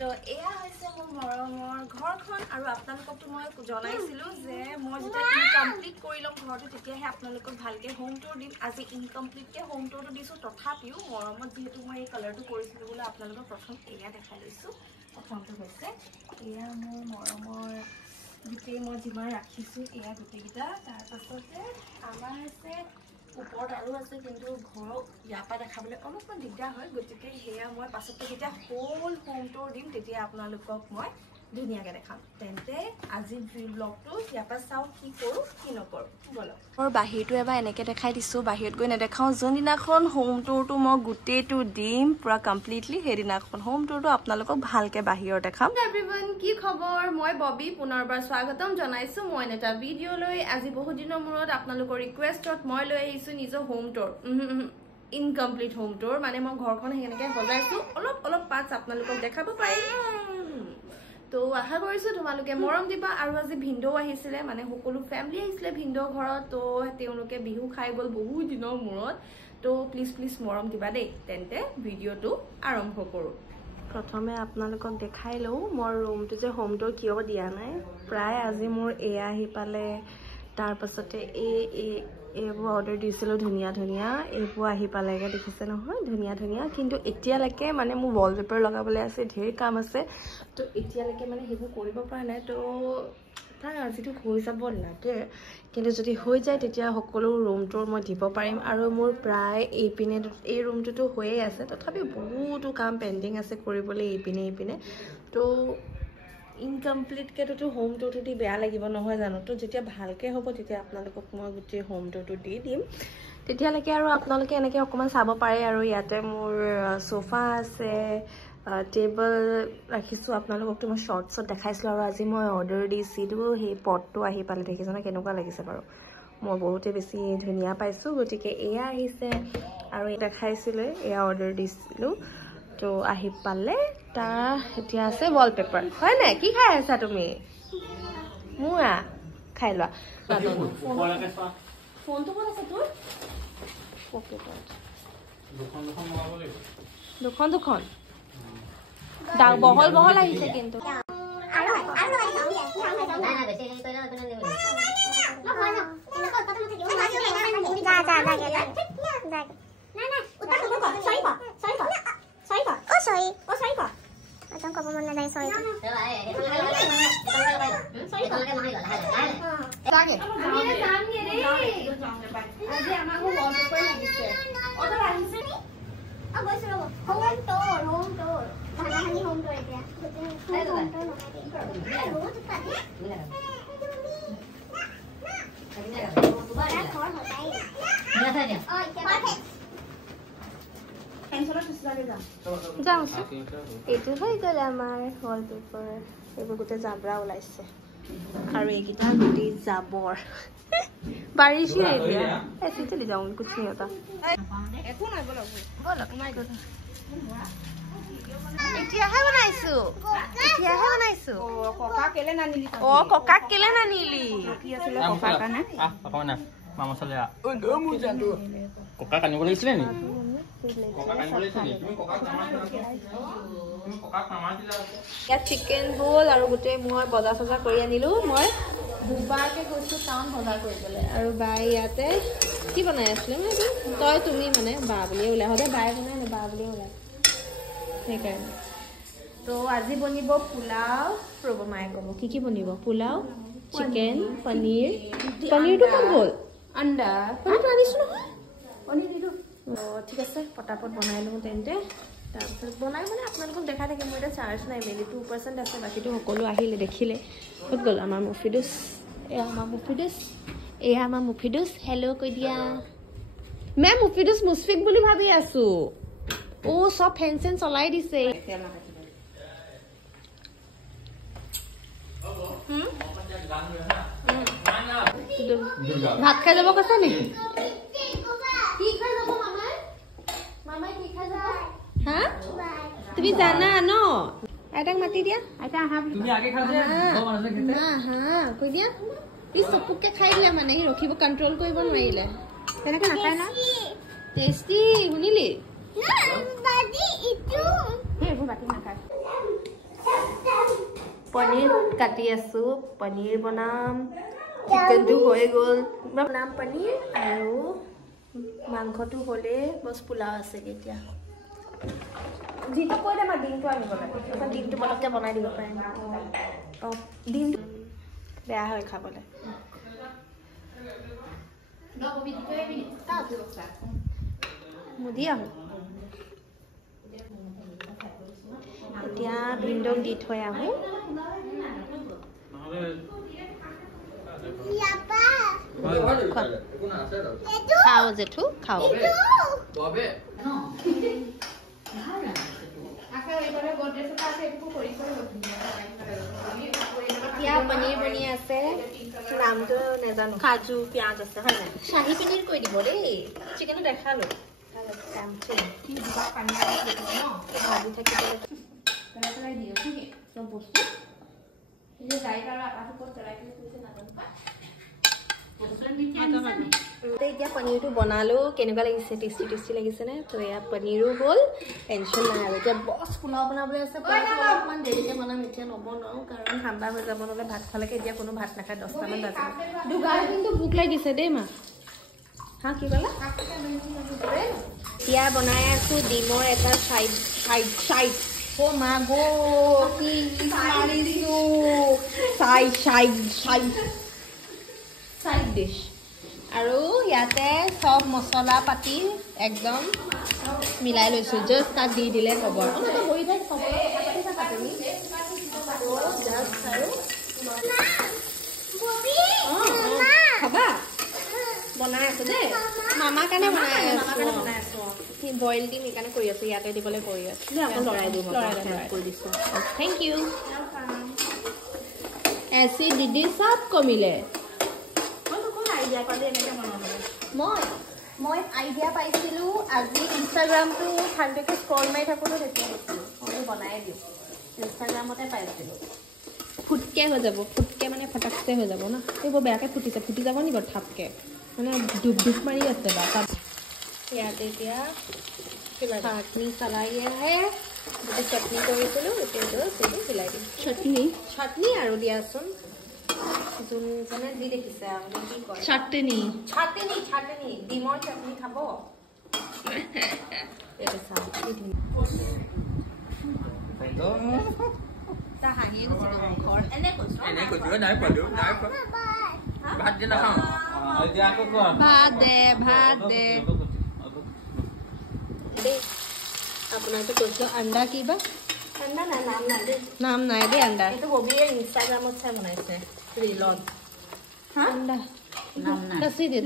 তো এয়া হৈছে মোৰ মৰমৰ ঘৰখন আৰু আপোনালোককতো মই জনাইছিলো যে মই যেতিয়া ইনকমপ্লিট কৰি ল'ম ঘৰটো তেতিয়াহে আপোনালোকক ভালকে হোম টুৰ দিম আজি ইনকমপ্লিটকে হোম টুৰটো দিছো তথাপিও মৰমত যেহেতু মই এই কালাৰটো কৰিছিলো বুলি আপোনালোকক প্ৰথম এয়া দেখাই লৈছো প্ৰথমটো হৈছে এয়া মোৰ মৰমৰ গোটেই মই যিমান ৰাখিছো এয়া গোটেইকেইটা তাৰপাছতে আমাৰ আছে ওপৰত আৰু আছে কিন্তু ঘৰৰ ইয়াৰ পৰা দেখাবলৈ অলপমান দিগদাৰ হয় গতিকে সেয়া মই পাছতকৈ যেতিয়া হোল হোম টুৰ দিম তেতিয়া আপোনালোকক মই ধুনীয়াকৈ দেখাম তেন্তে আজি ব্লগটো ইয়াৰ পৰা চাওঁ কি কৰোঁ কি নকৰোঁ বলক মোৰ বাহিৰটো এবাৰ এনেকৈ দেখাই দিছোঁ বাহিৰত গৈ নেদেখাওঁ যোনদিনাখন হোম টুৰটো মই গোটেইটো দিম পূৰা কমপ্লিটলি সেইদিনাখন হোম টুৰটো আপোনালোকক ভালকৈ বাহিৰত দেখাম এভৰিৱান কি খবৰ মই ববি পুনৰবাৰ স্বাগতম জনাইছোঁ মই এটা ভিডিঅ' লৈ আজি বহুত দিনৰ মূৰত আপোনালোকৰ ৰিকুৱেষ্টত মই লৈ আহিছোঁ নিজৰ home tour incomplete home tour মানে মই ঘৰখন সেনেকৈ সজাইছোঁ অলপ অলপ পাৰ্টছ আপোনালোকক দেখাব পাৰিম তো আশা কৰিছোঁ তোমালোকে মৰম দিবা আৰু আজি ভিনদেউ আহিছিলে মানে সকলো ফেমিলি আহিছিলে ভিনদেউ ঘৰত তো তেওঁলোকে বিহু খাই গ'ল বহুত দিনৰ মূৰত তো প্লিজ মৰম দিবা দেই তেন্তে ভিডিঅ'টো আৰম্ভ কৰোঁ প্ৰথমে আপোনালোকক দেখাই লওঁ মোৰ ৰুমটো যে হোম টুৰ কিয় দিয়া নাই প্ৰায় আজি মোৰ এয়া আহি পালে তাৰপাছতে এইবোৰ অৰ্ডাৰ দিছিলোঁ ধুনীয়া এইবোৰ আহি পালেগৈ দেখিছে নহয় ধুনীয়া কিন্তু এতিয়ালৈকে মানে মোৰ ৱালপেপাৰ লগাবলৈ আছে ঢেৰ কাম আছে তো এতিয়ালৈকে মানে সেইবোৰ কৰিব পৰা নাই তো তাৰ আজিতো হৈ যাব লাগে কিন্তু যদি হৈ যায় তেতিয়া সকলো ৰুমটোৰ মই দিব পাৰিম আৰু মোৰ প্ৰায় এইপিনে এই ৰুমটোতো হৈয়ে আছে তথাপি বহুতো কাম পেণ্ডিং আছে কৰিবলৈ এইপিনে তো ইনকমপ্লিটকেতো হোম টুৰটো দি বেয়া লাগিব নহয় জানো তো যেতিয়া ভালকৈ হ'ব তেতিয়া আপোনালোকক মই গোটেই হোম টুৰটো দি দিম তেতিয়ালৈকে আৰু আপোনালোকে এনেকৈ অকণমান চাব পাৰে আৰু ইয়াতে মোৰ সোফা আছে টেবল ৰাখিছোঁ আপোনালোককতো মই শ্বৰ্টছত দেখাইছিলোঁ আৰু আজি মই অৰ্ডাৰ দিছিলোঁ সেই পটটো আহি পালে দেখিছোঁ ন কেনেকুৱা লাগিছে বাৰু মই বহুতেই বেছি ধুনীয়া পাইছোঁ গতিকে এয়া আহিছে আৰু দেখাইছিলোঁ এয়া অৰ্ডাৰ দিছিলোঁ তো আহি পালে তাৰ এতিয়া আছে ৱালপেপাৰ হয় নাই কি খাই আছা তুমি মোৰা খাই লোৱা ফোনটো ক'ত আছে তোৰ পকেটত দুখন বহল আহিছে কিন্তু এইটো হৈ গ'ল আমাৰ ৱালপেপাৰ এইবোৰ গোটেই জাবৰা ওলাইছে আৰু এইকেইটা গোটেই জাবৰ বাৰিষি এতিয়া চলি যাওঁ কুছ नहीं होता এতিয়াহে বনাইছো ককাক কেলে নানিলি কি আছিলে ককাৰ কাৰণে মামা চলে ককাক আনিব লাগিছিলে নি ইয়াত চিকেন ৰোল আৰু গোটেই মই বজাৰ চজাৰ কৰি আনিলোঁ মই দুবাৰকৈ গৈছোঁ টাউন বজাৰ কৰিবলৈ আৰু বাই ইয়াতে কি বনাই আছিলে মানে তুমি মানে বা বুলিয়ে ওলাই সদায় বাই বনাই নে বা বুলিয়ে ওলাই সেইকাৰণে তো আজি বনিব পোলাও ৰ'ব মায়ে ক'ব কি বনিব পোলাও চিকেন পনীৰটো ক'ত গ'ল আণ্ডা পনীৰটো আনিছোঁ নহয় পনীৰ দিলোঁ ঠিক আছে পটাপট বনাই লওঁ তেন্তে তাৰপিছত বনাই মানে আপোনালোকক দেখাই থাকিম মোৰ এতিয়া চাৰ্জ নাই মেলি 2% আছে বাকীটো সকলো আহিলে দেখিলে ক'ত গ'ল আমাৰ মুফিদুছ এয়া আমাৰ মুফিদুছ হেল্ল' কৈ দিয়া মই মুফিদুছ মুছফিক বুলি ভাবি আছোঁ চব ফেন চেন চলাই দিছে ভাত খাই যাব কৈছা নেকি হা তুমি জানা ন আইতাক মাতি দিয়া আইতা আহা তুমি আগে খা দে কৈ দিয়া ই চপুককে খাই দিলে মানে ই ৰখিব কন্ট্ৰোল কৰিব নোৱাৰিলে তেনেকে নাখায় না টেষ্টি শুনিলি না দাদি ইটো এইবোৰ বাকি নাখায় पनीर काटी आसो पनीर बनाम चिकन तो होय गल बनाम पनीर आरो मांसটো হলে বস পোলাও আছে এতিয়া জিতো কই দে মা ডিমটো আনিবলে এখন ডিমটো বলকে বনাই দিব পাৰিম ডিম বেয়া হয় খাবলে মুদিয়া এতিয়া ভিন্দক দি থৈ আহো খাও জেঠু খাও এতিয়া পনীৰ বনি আছে নামটো নেজানো কাজু পিয়াজ আছে হয় নাই শাহী পনীৰ কৈ দিব দেই চিকেনটো দেখালো ভাজি থাকিলে পেলাই দিও ঠিক আছে সব বস্তু এই গাই কাৰো আটাটো ক'ত পেলাই দিলে কৈছে নাজানো এতিয়া পনীৰটো বনালো কেনেকুৱা লাগিছে টেষ্টি টেষ্টি লাগিছে নে তো এয়া পনীৰো হ'ল টেনশ্যন নাই আৰু এতিয়া বছ পোলাও বনাবলৈ আছে অকণমান দেৰিকে বনাম এতিয়া নবনাওঁ কাৰণ ঠাণ্ডা হৈ যাব নহ'লে ভাত খালেকে এতিয়া কোনো ভাত নাখায় 10টামান বাজিব দুগাৰ কিন্তু ভোক লাগিছে দেই মা হা কি ক'লা এতিয়া বনাই আছো ডিমৰ এটা চাইড ও মা গো কি মাৰিছো साइड डिश আৰু ইয়াতে সব মছলা পাতি একদম মিলাই লৈছো জাস্ট তাত দি দিলে হ'ব আৰু তো হৈ যায় সব পাতি থাকা তুমি তো জাস্ট আৰু ববি খাবা বনাই আছে দে মামা কাৰণে বনাই আছো কি বইল দি মিকানে কৰি আছো ইয়াতে দিবলৈ কৰি আছো আকৌ লৰাই দিম কৰি দিছো থ্যাংক ইউ ऐसी दीदी सबको मिले मैं आइडिया पाइছিলো আজি ইনষ্টাগ্ৰামটো ভালকে স্ক্ৰল মাৰি থাকোঁ তেতিয়া মই বনাই দিও ইনষ্টাগ্ৰামতে পাইছিলো ফুটকে হৈ যাব ফুটকে মানে ফটকছে হৈ যাব না এই বৰ বেয়াকে ফুটি যাব নি গঠাপকে মানে ডুব মাৰি আছে বা ইয়াতে এতিয়া চাটনি চলাই আহে যদি চাটনি কৰিছিলো এতিয়া সেইটো মিলাই দিম চাটনি আৰু দিয়াচোন যোন জনে যি দেখিছে আপুনি কি কয় চাটনি ডিমৰ চাটনি খাব এটা চাও কি দিম তা হাঁহিয়ে গৈছে ঘৰ এনে কৈছো নাই পদু ভাত দি নাখাওঁ ভাত দে আপোনাকে কৈছো अंडा কি বা अंडा না নাম নাই দে अंडा এটো ববিয়ে ইনষ্টাগ্ৰামত চাই বনাইছে रीलॉन हां अंडा नाम ना कसी दे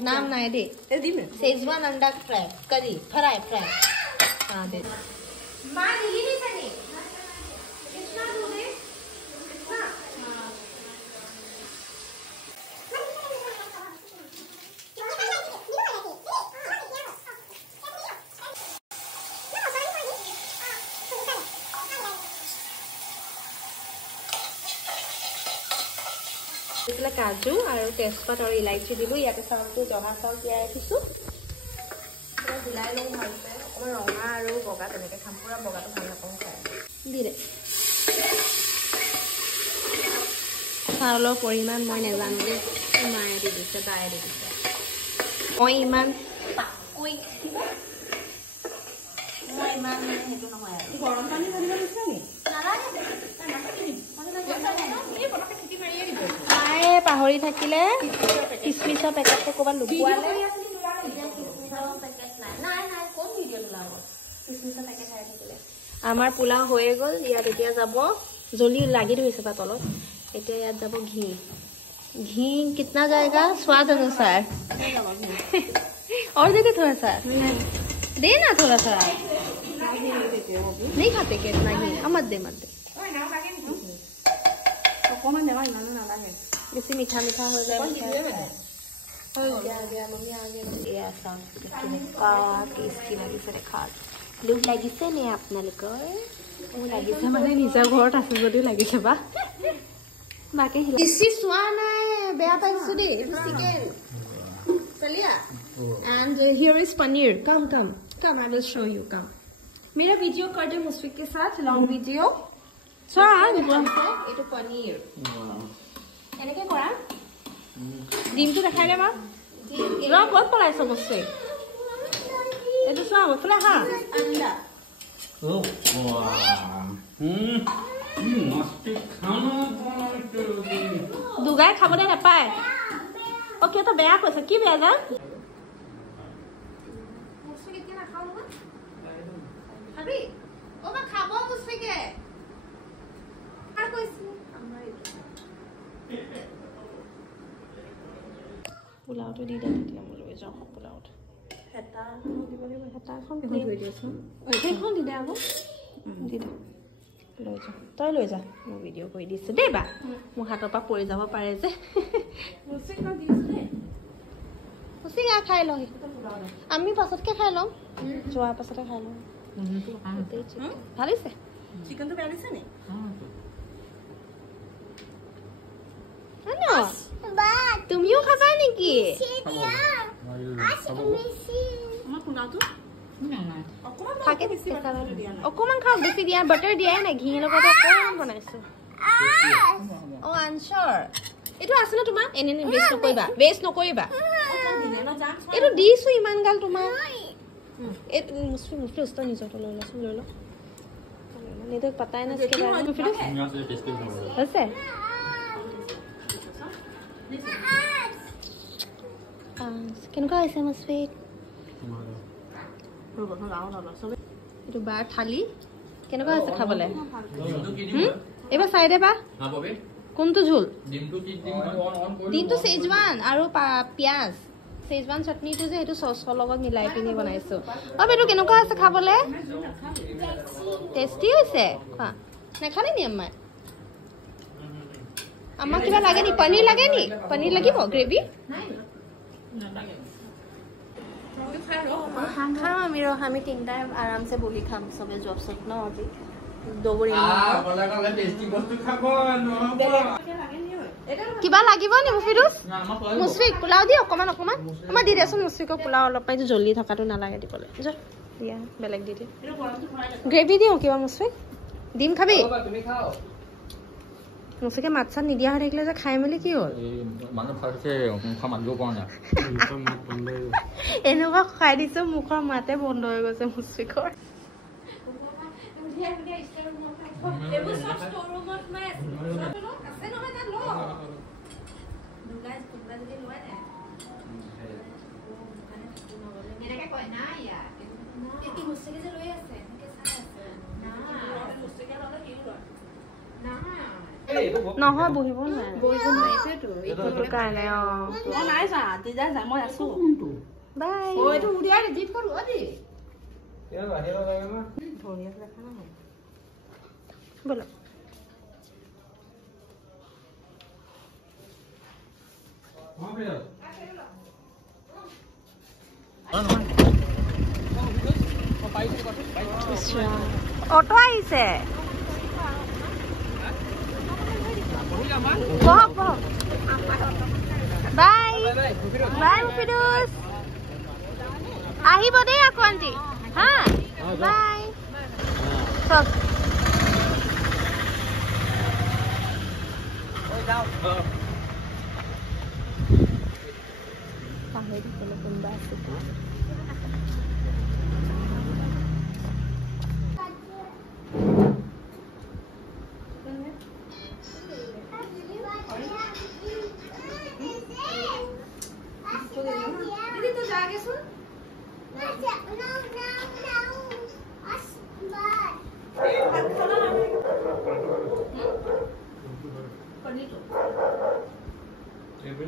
नाम ना दे दी में शेजवान अंडा फ्राई करी फ्राई हां दे मां नीली नहीं सनी कितना दूध है कितना इसला काजू और तेजपात और इलायची दिलु याते साउंडটো জহা চাউল তিয়াই ৰাখিছো পুৰা হিলাই লওঁ ভালকৈ অকমান ৰঙা আৰু বগা তেনেকৈ খাম পুৰা বগাটো ভাল নাপাওঁ খাই দি দে চাউলৰ পৰিমাণ মই নেজানো দেই মায়ে দি দিছে দায়ে দি দিছে মই ইমান সেইটো নহয় আৰু গৰম পানী ঢালিব দিছা নি নালাগে পাহৰি থাকিলে কিচমিচৰ পেকেটটো ক'বাত লুকুৱালে আমাৰ পোলাও হৈয়ে গ'ল ইয়াত এতিয়া যাব জলি লাগি ধৰিছে তাৰ তলত এতিয়া ইয়াত যাব ঘি कितना जाएगा स्वाद अनुसार और देते थोड़ा सा देना थोड़ा सा नहीं खाते क्या इतना घी मत दे बेसी मीठा हो जाए लोक লাগিছে নে আপোনালোকৰ মোৰ লাগিছে মানে নিজৰ ঘৰত আছে যদিও লাগিছে বা बाकी इसी स्वाना है बेया पाइसु दे चिकन चलिया and here is paneer come I will show you come मेरा वीडियो कर दे मुस्फिक के साथ लॉन्ग वीडियो চোৱা এইটো পনীৰ এনেকে কৰা ডিমটো দেখাই দে বাৰু ৰ ক'ত পলাইছ বস্তু এইটো চোৱা এইফালে হা আন্দা দুগাই খাবলৈ নাপায় অ' কিয় তই বেয়া কৈছ কি বেয়া যা খাব মুচৰিকে পোলাওটো দি দে তেতিয়া মই লৈ যাওঁ পোলাওটো হেতাখন সেইখন দি দে আকৌ দি দে লৈ যাওঁ তই লৈ যা মই ভিডিঅ' কৰি দিছোঁ দেই বা মোৰ হাতৰ পৰা পৰি যাব পাৰে যে মুচি গা খাই লওঁ আমি পাছতকৈ খাই লওঁ যোৱাৰ পাছতে খাই লওঁ ভাল হৈছে চিকেনটো বেয়া দিছে নি তুমিও খাবা নেকি অকমান খাওঁ বেছি দিয়া বাটাৰ দিয়াই নাই ঘি লগতে অকমান বনাইছো অ' আনচাৰ এইটো আছে ন তোমাৰ এনে বেষ্ট নকৰিবা এইটো দিছো ইমান গাল তোমাৰ মুছলি উস্ত নিজৰটো লৈ লচোন লৈ ল নিজক পাতাই নাছিলে হৈছে কেনেকুৱা হৈছে মুছলি এইটো বাৰ থালি কেনেকুৱা হৈছে খাবলৈ এইবাৰ চাই দে বা কোনটো ঝোল ডিমটো চেজৱান আৰু পিঁয়াজ চেজৱান চাটনিটো যে সেইটো চচৰ লগত মিলাই পিনি বনাইছো অ' এইটো কেনেকুৱা আছে খাবলৈ টেষ্টি হৈছে খোৱা নাখালে নি আমাক কিবা লাগে নি পনীৰ লাগে নি পনীৰ লাগিব গ্ৰেভি খাম আমি তিনিটাই আৰামছে বহি খাম চবে জব চব ন আজি দৌৰি কিবা লাগিব নি মুফিদুছ মুছফিক পোলাও দি অকমান আমাৰ দি দেচোন মুছফিকক পোলাও অলপ পাই জল্দি থকাটো নালাগে দিবলৈ দিয়া বেলেগ দি দিয়ে গ্ৰেভি দিওঁ কিবা মুছফিক ডিম খাবি মুছফিকে মাত চাত নিদিয়া হৈ থাকিলে যে খাই মেলি কি হ'ল এনেকুৱা খাই দিছো মুখৰ মাতে বন্ধ হৈ গৈছে মুছফিকৰ নহয় বহিব নোৱাৰে কাৰণে মই আছো বাই বলো অটো আহিছে বাই বাই মুফিদুছ আহিব দেই আকৌ আন্টি হা বাই চব কোনোবা আছে Every